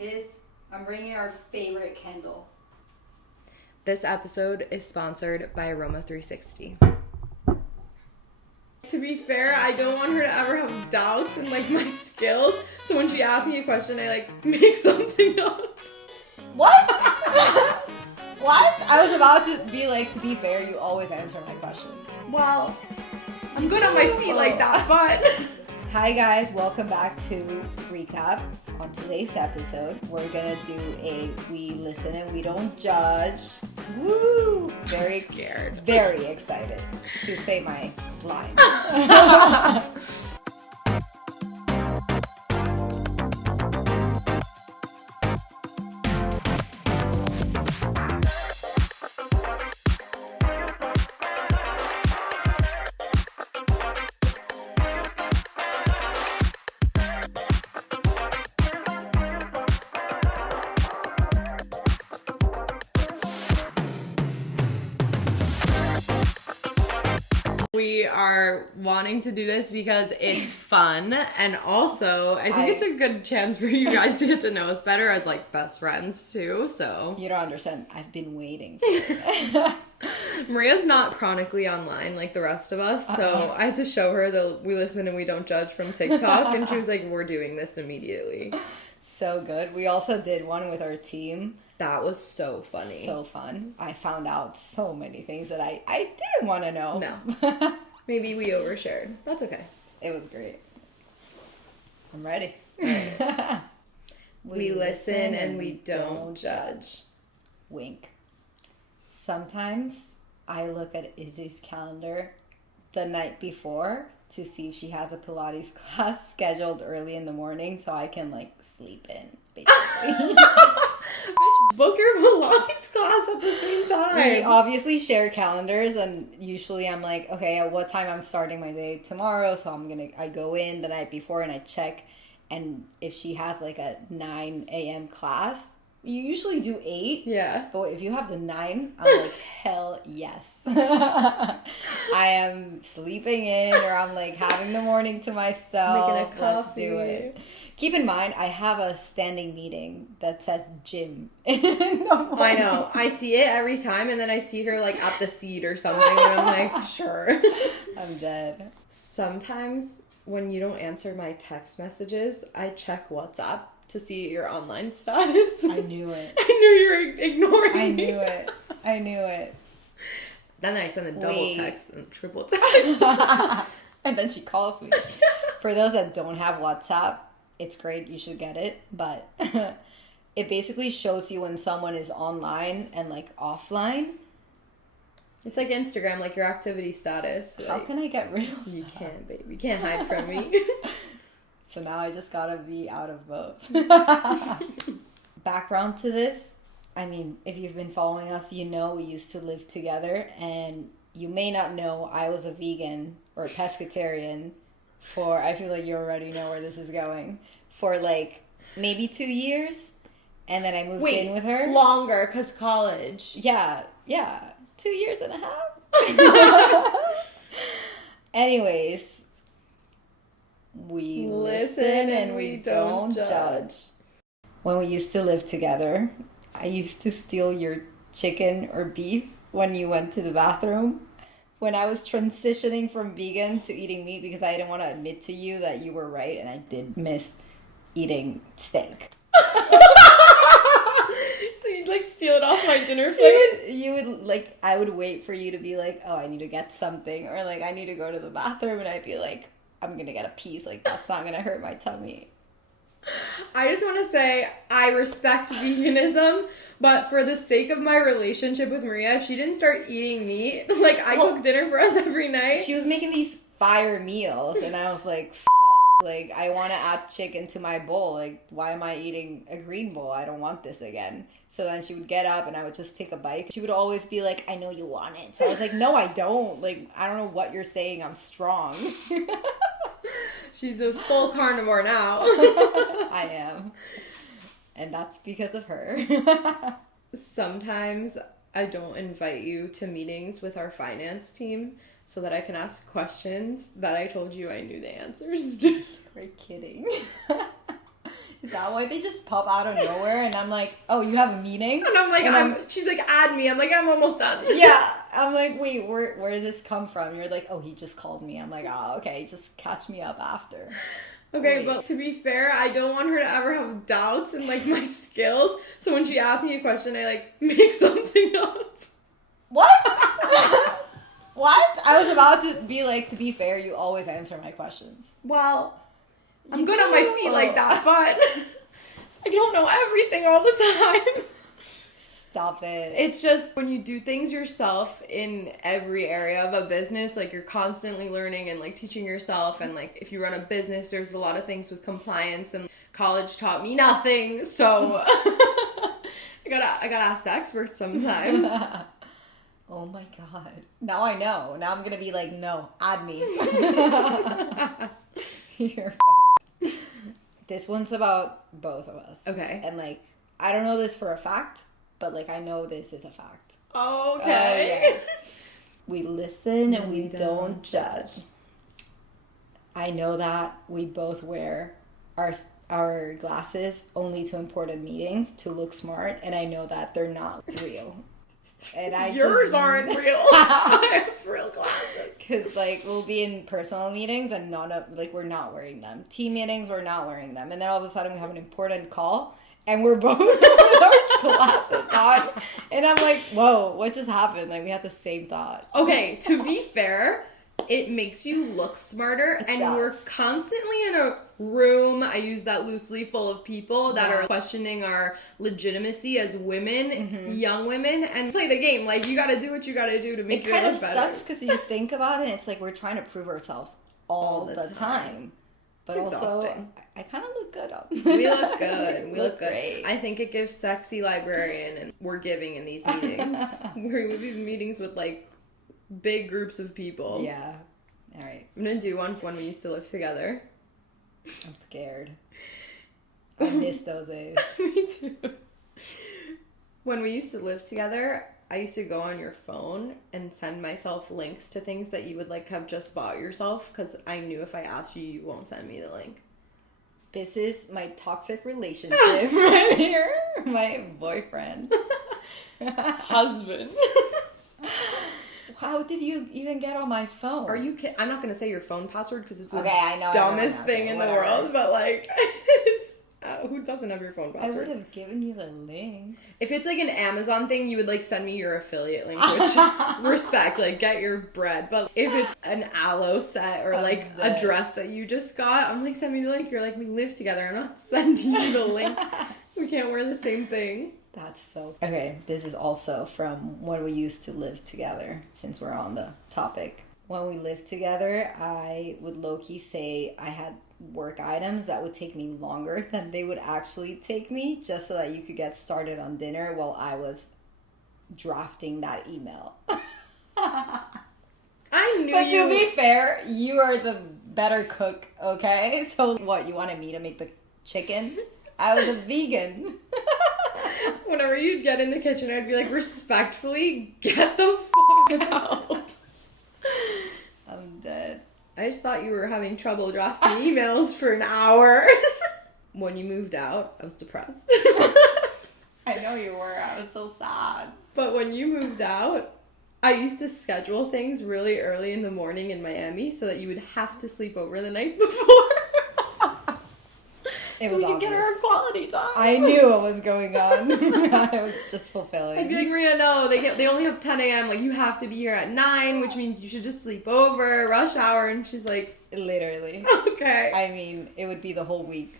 is I'm bringing our favorite candle. This episode is sponsored by Aroma 360. To be fair, I don't want her to ever have doubts in like my skills. So when she asks me a question, I like make something up. What? What? I was about to be like, to be fair, you always answer my questions. Well, I'm good on my feet like that, but... Hi guys, welcome back to Recap. On today's episode, we're gonna do a We Listen and We Don't Judge. Woo! Very scared. Very excited to say my line. We are wanting to do this because it's fun, and also I think it's a good chance for you guys to get to know us better as like best friends too. So you don't understand. I've been waiting. Maria's not chronically online like the rest of us, so I had to show her the We Listen and We Don't Judge from TikTok, and she was like, "We're doing this immediately." So good. We also did one with our team. That was so funny. So fun. I found out so many things that I didn't want to know. No. Maybe we overshared. That's okay. It was great. I'm ready. Right. We listen and we don't judge. Wink. Sometimes I look at Izzy's calendar the night before to see if she has a Pilates class scheduled early in the morning so I can like sleep in, basically. Bitch, book your Pilates class at the same time. We obviously share calendars, and usually I'm like, okay, at what time I'm starting my day tomorrow, so I go in the night before and I check, and if she has like a 9 a.m. class, you usually do 8. Yeah. But if you have the 9, I'm like, hell yes. I am sleeping in, or I'm like having the morning to myself. Making a coffee. Let's do it. Keep in mind, I have a standing meeting that says gym in the morning. I know. I see it every time, and then I see her like at the seat or something, and I'm like, sure. I'm dead. Sometimes when you don't answer my text messages, I check WhatsApp to see your online status. I knew it. I knew you were ignoring me. I knew it. Then I send a double text and triple text. And then she calls me. For those that don't have WhatsApp, it's great. You should get it. But it basically shows you when someone is online and like offline. It's like Instagram, like your activity status. How like, can I get rid of You that? can't, babe. You can't hide from me. So now I just gotta be out of both. Background to this. I mean, if you've been following us, you know we used to live together. And you may not know I was a vegan or a pescatarian for, I feel like you already know where this is going, for like maybe 2 years. And then I moved in with her. Longer, because college. Yeah. 2 years and a half. Anyways, we listen and we don't judge. When we used to live together, I used to steal your chicken or beef when you went to the bathroom. When I was transitioning from vegan to eating meat, because I didn't want to admit to you that you were right and I did miss eating steak. So you'd like steal it off my dinner plate? You would like, I would wait for you to be like, oh, I need to get something, or like, I need to go to the bathroom, and I'd be like, I'm gonna get a piece, like, that's not gonna hurt my tummy. I just want to say I respect veganism, but for the sake of my relationship with Maria, if she didn't start eating meat, like I cook dinner for us every night. She was making these fire meals, and I was like, like, I want to add chicken to my bowl. Like, why am I eating a green bowl? I don't want this again. So then she would get up and I would just take a bite. She would always be like, I know you want it. So I was like, no, I don't. Like, I don't know what you're saying. I'm strong. She's a full carnivore now. I am. And that's because of her. Sometimes I don't invite you to meetings with our finance team so that I can ask questions that I told you I knew the answers to. You're kidding. Is that why they just pop out of nowhere? And I'm like, oh, you have a meeting? And I'm like, she's like, add me. I'm like, I'm almost done. Yeah. I'm like, wait, where did this come from? You're like, oh, he just called me. I'm like, oh, okay, just catch me up after. Okay, Wait. but to be fair, I don't want her to ever have doubts in, like, my skills. So when she asks me a question, I, like, make something up. What? What? I was about to be like, to be fair, you always answer my questions. Well, I'm good on my feet like that, but I don't know everything all the time. Stop it. It's just when you do things yourself in every area of a business, like you're constantly learning and like teaching yourself. And like if you run a business, there's a lot of things with compliance, and college taught me nothing. So I gotta ask the experts sometimes. Oh my God. Now I know. Now I'm gonna be like, no, add me. You're f***ed. This one's about both of us. Okay. And like, I don't know this for a fact, but like I know this is a fact. Okay. Yeah. We listen and we don't judge. I know that we both wear our glasses only to important meetings to look smart, and I know that they're not real. And yours aren't real. I have real glasses. Because like we'll be in personal meetings and we're not wearing them. Team meetings, we're not wearing them, and then all of a sudden we have an important call and we're both with our glasses on, and I'm like, whoa, what just happened? Like we had the same thought. Okay, to be fair, it makes you look smarter, and we're constantly in a room, I use that loosely, full of people that are questioning our legitimacy as women, young women, and play the game. Like, you gotta do what you gotta do to make your life better. It kind of sucks because you think about it, and it's like we're trying to prove ourselves all the time. But it's also, exhausting. I kind of look good up. We look good. We look good. Great. I think it gives sexy librarian, and we're giving in these meetings. We would be meetings with, like, big groups of people. Yeah. All right. I'm gonna do one when we used to live together. I'm scared. I miss those days. Me too. When we used to live together, I used to go on your phone and send myself links to things that you would like have just bought yourself, because I knew if I asked you, you won't send me the link. This is my toxic relationship right here. My boyfriend. Husband. How did you even get on my phone? Are you kidding? I'm not going to say your phone password because it's the I dumbest know. thing in the world, but like, who doesn't have your phone password? I would have given you the link. If it's like an Amazon thing, you would like send me your affiliate link, which respect, like get your bread. But if it's an aloe set or like a dress that you just got, I'm like, send me the link. You're like, we live together. I'm not sending you the link. We can't wear the same thing. That's so... Okay, this is also from when we used to live together, since we're on the topic. When we lived together, I would low-key say I had work items that would take me longer than they would actually take me, just so that you could get started on dinner while I was drafting that email. I knew But to be fair, you are the better cook, okay? So what, you wanted me to make the chicken? I was a vegan. Whenever you'd get in the kitchen, I'd be like, respectfully, get the fuck out. I'm dead. I just thought you were having trouble drafting emails for an hour. When you moved out, I was depressed. I know you were. I was so sad. But when you moved out, I used to schedule things really early in the morning in Miami so that you would have to sleep over the night before. It was we could get our quality time. I knew what was going on. I was just fulfilling. I'd be like, Maria, no, they only have 10 a.m. Like, you have to be here at 9, which means you should just sleep over, rush hour. And she's like, literally. Okay. I mean, it would be the whole week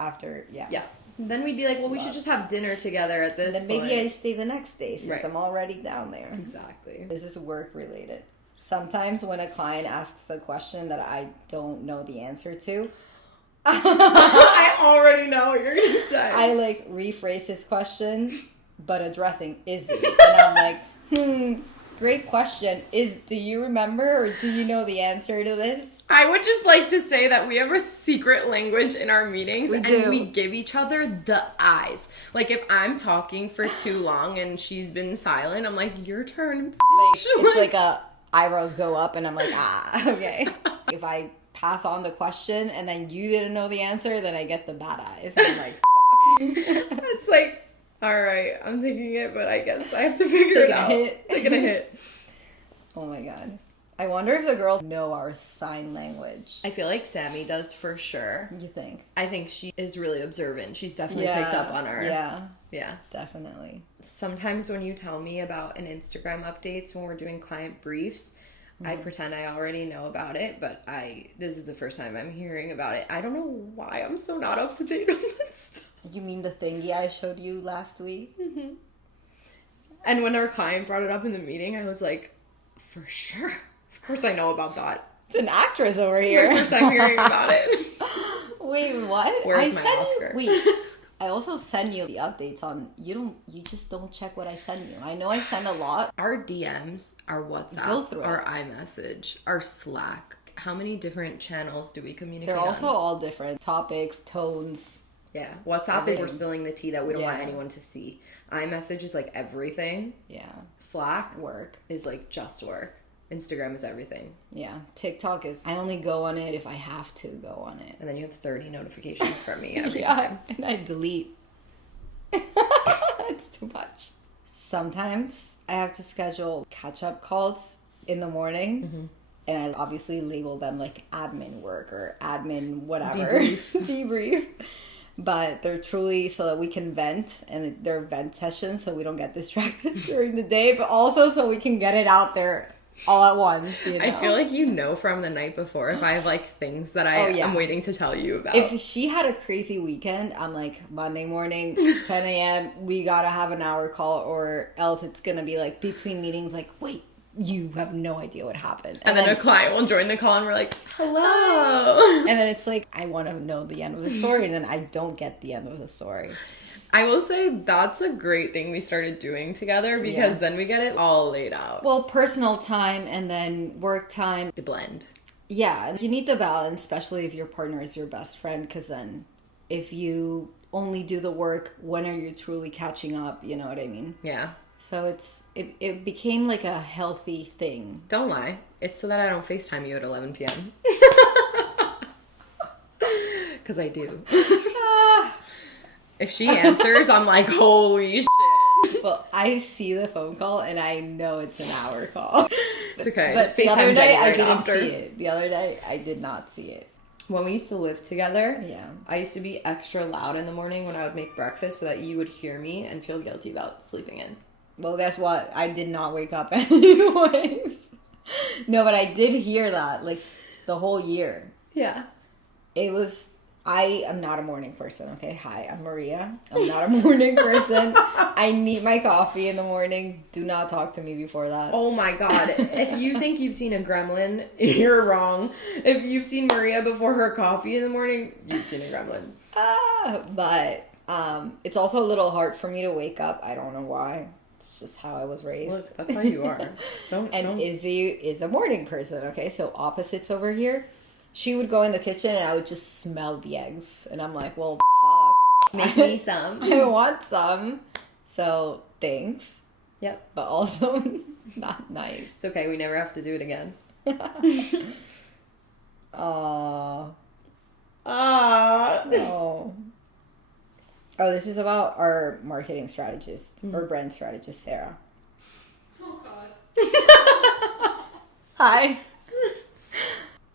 after, yeah. Yeah. Then we'd be like, well, we should just have dinner together at this point. Then maybe I stay the next day since I'm already down there. Exactly. This is work related. Sometimes when a client asks a question that I don't know the answer to, I already know what you're going to say. I like rephrase his question, but addressing Izzy. And I'm like, great question. Do you remember or do you know the answer to this? I would just like to say that we have a secret language in our meetings, and we give each other the eyes. Like, if I'm talking for too long and she's been silent, I'm like, your turn. Like, it's like eyebrows go up and I'm like, okay. If I pass on the question and then you didn't know the answer, then I get the bad eyes. And I'm like, fuck. It's like, all right, I'm taking it, but I guess I have to figure it out. Taking a hit. Oh my God. I wonder if the girls know our sign language. I feel like Sammy does for sure. You think? I think she is really observant. She's definitely picked up on our... Yeah. Definitely. Sometimes when you tell me about an Instagram updates when we're doing client briefs, I pretend I already know about it, but this is the first time I'm hearing about it. I don't know why I'm so not up to date on this stuff. You mean the thingy I showed you last week? Mm-hmm. And when our client brought it up in the meeting, I was like, for sure. Of course I know about that. It's an actress over here. My first time hearing about it. Wait, what? Where's my Oscar? I also send you the updates on, you just don't check what I send you. I know I send a lot. Our DMs, our WhatsApp, Go through our iMessage, our Slack. How many different channels do we communicate They're also on? all different. Topics, tones. Yeah. WhatsApp is we're spilling the tea that we don't want anyone to see. iMessage is like everything. Yeah. Slack Work. is like just work. Instagram is everything. Yeah. TikTok is, I only go on it if I have to go on it. And then you have 30 notifications from me every time. And I delete. It's too much. Sometimes I have to schedule catch-up calls in the morning. Mm-hmm. And I obviously label them like admin work or admin whatever. Debrief. But they're truly so that we can vent, and they're vent sessions so we don't get distracted during the day, but also so we can get it out there all at once. You know? I feel like you know from the night before if I have like things that I'm waiting to tell you about. If she had a crazy weekend, I'm like, Monday morning, 10 a.m., we gotta have an hour call, or else it's gonna be like between meetings, like, wait, you have no idea what happened. And then a client will join the call and we're like, hello. And then it's like, I want to know the end of the story, and then I don't get the end of the story. I will say that's a great thing we started doing together, because then we get it all laid out. Well, personal time and then work time. The blend. Yeah, you need the balance, especially if your partner is your best friend, because then if you only do the work, when are you truly catching up? You know what I mean? Yeah. So it became like a healthy thing. Don't lie. It's so that I don't FaceTime you at 11 p.m. Because I do. If she answers, I'm like, holy shit. Well, I see the phone call and I know it's an hour call. It's okay. But Just the other FaceTime day, Jenny I right didn't after. see it. The other day, I did not see it. When we used to live together, Yeah. I used to be extra loud in the morning when I would make breakfast so that you would hear me and feel guilty about sleeping in. Well, guess what? I did not wake up anyways. No, but I did hear that, like, the whole year. Yeah. I am not a morning person, okay? Hi, I'm Maria. I'm not a morning person. I need my coffee in the morning. Do not talk to me before that. Oh my god. If you think you've seen a gremlin, you're wrong. If you've seen Maria before her coffee in the morning, you've seen a gremlin. But it's also a little hard for me to wake up. I don't know why. It's just how I was raised. Well, that's how you are. Don't. Izzy is a morning person, okay? So opposites over here. She would go in the kitchen and I would just smell the eggs. And I'm like, well, fuck. Make me some. I want some. So, thanks. Yep. But also, not nice. It's okay. We never have to do it again. Aww. No. Oh, this is about our marketing strategist, or brand strategist, Sarah. Oh, God. Hi.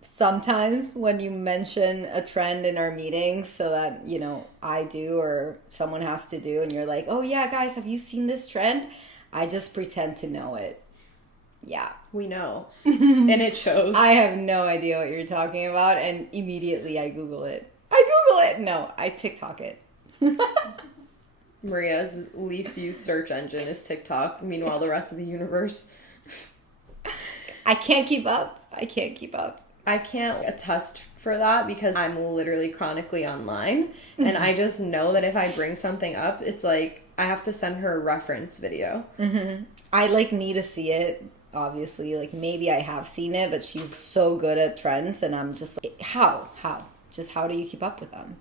Sometimes when you mention a trend in our meetings so that, you know, I do or someone has to do, and you're like, oh yeah, guys, have you seen this trend? I just pretend to know it. Yeah. We know. And it shows. I have no idea what you're talking about, and immediately I Google it. No, I TikTok it. Maria's least used search engine is TikTok. Meanwhile, the rest of the universe. I can't keep up. I can't attest for that because I'm literally chronically online. And I just know that if I bring something up, it's like I have to send her a reference video. Mm-hmm. I need to see it. Obviously, maybe I have seen it, but she's so good at trends, and I'm just like, how? Just how do you keep up with them?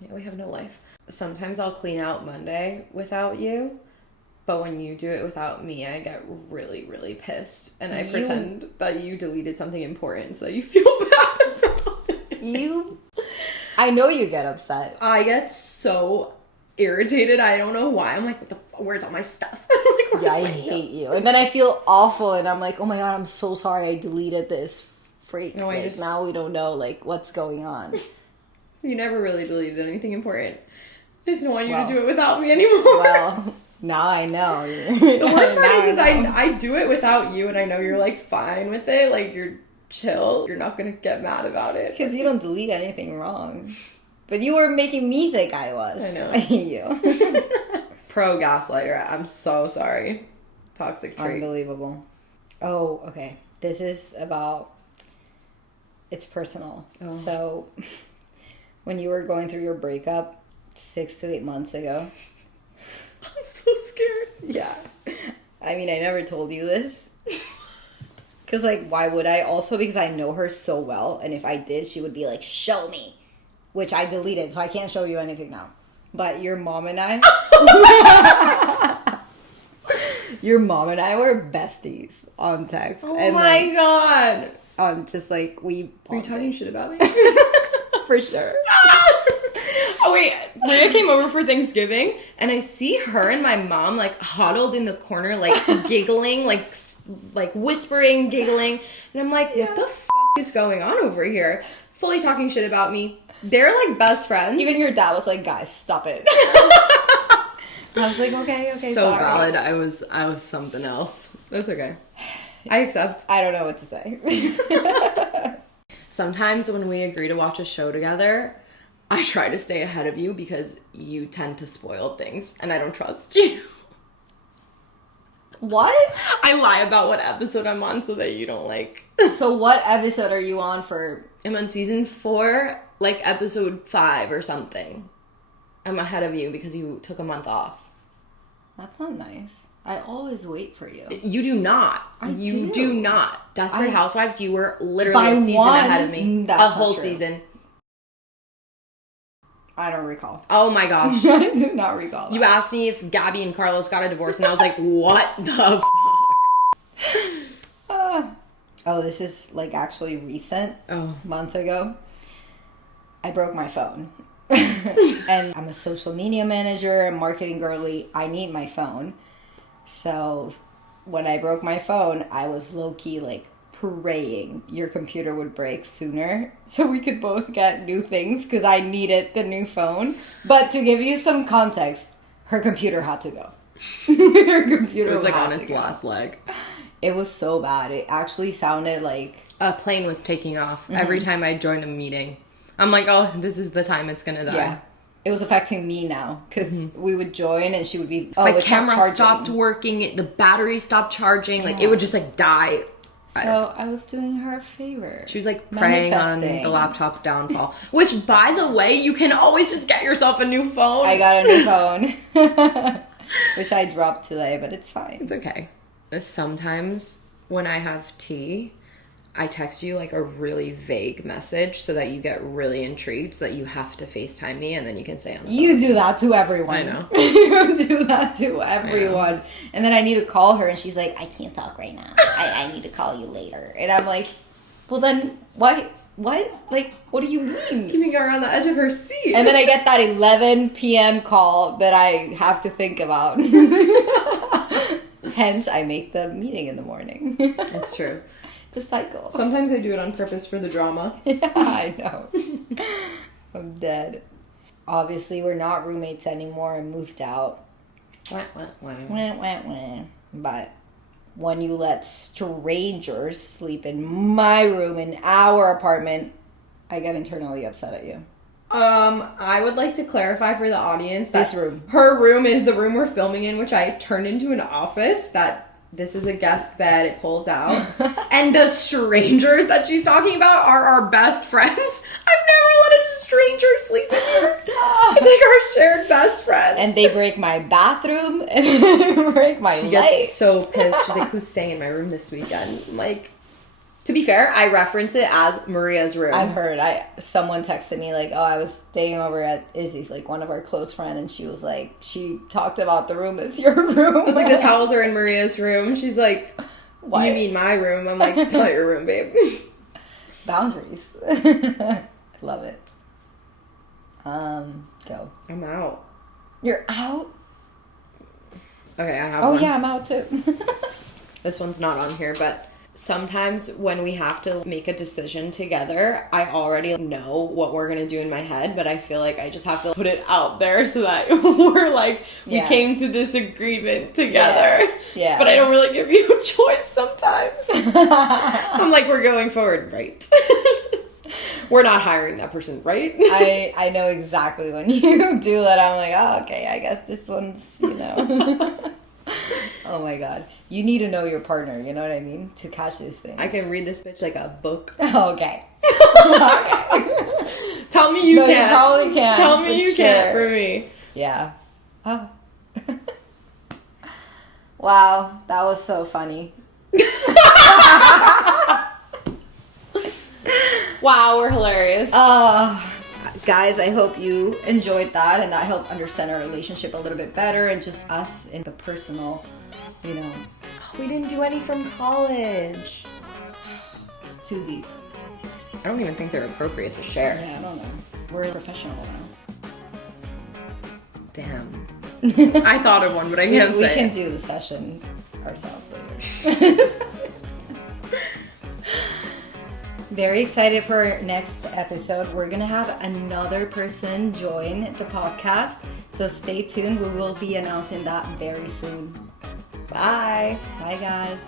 Yeah, we have no life. Sometimes I'll clean out Monday without you, but when you do it without me, I get really, really pissed. And I pretend that you deleted something important so that you feel bad I know you get upset. I get so irritated. I don't know why. I'm like, where's all my stuff? Like, Yeah, I hate you. And then I feel awful, and I'm like, oh my god, I'm so sorry I deleted this freak. No, like, now we don't know, like, what's going on. You never really deleted anything important. I just don't want you to do it without me anymore. Well, now I know. The worst part is I do it without you, and I know you're, like, fine with it. Like, you're chill. You're not gonna get mad about it. Because you don't delete anything wrong. But you were making me think I was. I know. I hate you. Pro gaslighter. I'm so sorry. Toxic trait. Unbelievable. Oh, okay. This is about... It's personal. Oh. So, when you were going through your breakup 6 to 8 months ago... I'm so scared. Yeah. I mean, I never told you this. Because, like, why would I? Also, because I know her so well. And if I did, she would be like, show me. Which I deleted, so I can't show you anything now. But your mom and I... your mom and I were besties on text. Oh and my god. Just like, we... Were you talking shit about me? For sure. Oh wait, Maria came over for Thanksgiving, and I see her and my mom like huddled in the corner, like giggling, like whispering, giggling, and I'm like, what the f*** is going on over here? Fully talking shit about me. They're like best friends. Even your dad was like, guys, stop it. I was like, okay, so sorry. valid. I was something else. That's okay. I accept. I don't know what to say. Sometimes when we agree to watch a show together, I try to stay ahead of you because you tend to spoil things and I don't trust you. What? I lie about what episode I'm on so that you don't like. So what episode are you on for? I'm on season 4, like episode 5 or something. I'm ahead of you because you took a month off. That's not nice. I always wait for you. You do not. You do not. Desperate Housewives, you were literally by a season ahead of me. That's a whole true. season. I don't recall. Oh my gosh. I do not recall that. You asked me if Gabby and Carlos got a divorce, and I was like, what the fuck? Oh, this is like actually recent. Oh. A month ago. I broke my phone. And I'm a social media manager, marketing girly. I need my phone. So when I broke my phone, I was low-key like praying your computer would break sooner so we could both get new things because I needed the new phone. But to give you some context, her computer had to go. Her computer It was like had on to its go. last leg. It was so bad. It actually sounded like... A plane was taking off every time I joined a meeting. I'm like, oh, this is the time it's gonna die. Yeah. It was affecting me now because we would join and she would be... Oh, my it's not camera charging. stopped working. The battery stopped charging. Like, it would just like die. So I was doing her a favor. She was like preying on the laptop's downfall. Which, by the way, you can always just get yourself a new phone. I got a new phone. Which I dropped today, but it's fine. It's okay. Sometimes when I have tea, I text you like a really vague message so that you get really intrigued so that you have to FaceTime me and then you can say on the phone. You do that to everyone. I know. You do that to everyone. And then I need to call her and she's like, I can't talk right now. I need to call you later. And I'm like, well then, what? Like, what do you mean? Keeping her on the edge of her seat. And then I get that 11 p.m. call that I have to think about. Hence, I make the meeting in the morning. It's true. It's a cycle. Sometimes I do it on purpose for the drama. Yeah, I know. I'm dead. Obviously, we're not roommates anymore and moved out. Wah. But when you let strangers sleep in my room, in our apartment, I get internally upset at you. I would like to clarify for the audience that This room. Her room is the room we're filming in, which I turned into an office. That this is a guest bed, it pulls out. And the strangers that she's talking about are our best friends. I've never let a stranger sleep in here. It's like our shared best friends. And they break my bathroom and they break my She light. gets so pissed. She's like, who's staying in my room this weekend? I'm like, to be fair, I reference it as Maria's room. I've heard. Someone texted me like, oh, I was staying over at Izzy's, like one of our close friends, and she was like, she talked about the room as your room. I was like, the towels are in Maria's room. She's like, what? You mean my room? I'm like, it's not your room, babe. Boundaries. I love it. Go. I'm out. You're out? Okay, I have one. one. Yeah, I'm out too. This one's not on here, but sometimes when we have to make a decision together, I already know what we're going to do in my head, but I feel like I just have to put it out there so that we're like, we came to this agreement together. Yeah. But I don't really give you a choice sometimes. I'm like, we're going forward, right? We're not hiring that person, right? I know exactly when you do that. I'm like, oh, okay, I guess this one's, Oh my God. You need to know your partner, you know what I mean? To catch these things. I can read this bitch like a book. Okay. Tell me you can't. You probably can't. Tell me you can't for me. Yeah. Oh. Wow, that was so funny. Wow, we're hilarious. Guys, I hope you enjoyed that and that helped understand our relationship a little bit better and just us in the personal, We didn't do any from college. It's too deep. I don't even think they're appropriate to share. Yeah, I don't know. We're professional now. Damn. I thought of one, but I can't say We can do the session ourselves later. Very excited for our next episode. We're going to have another person join the podcast. So stay tuned. We will be announcing that very soon. Bye. Bye, guys.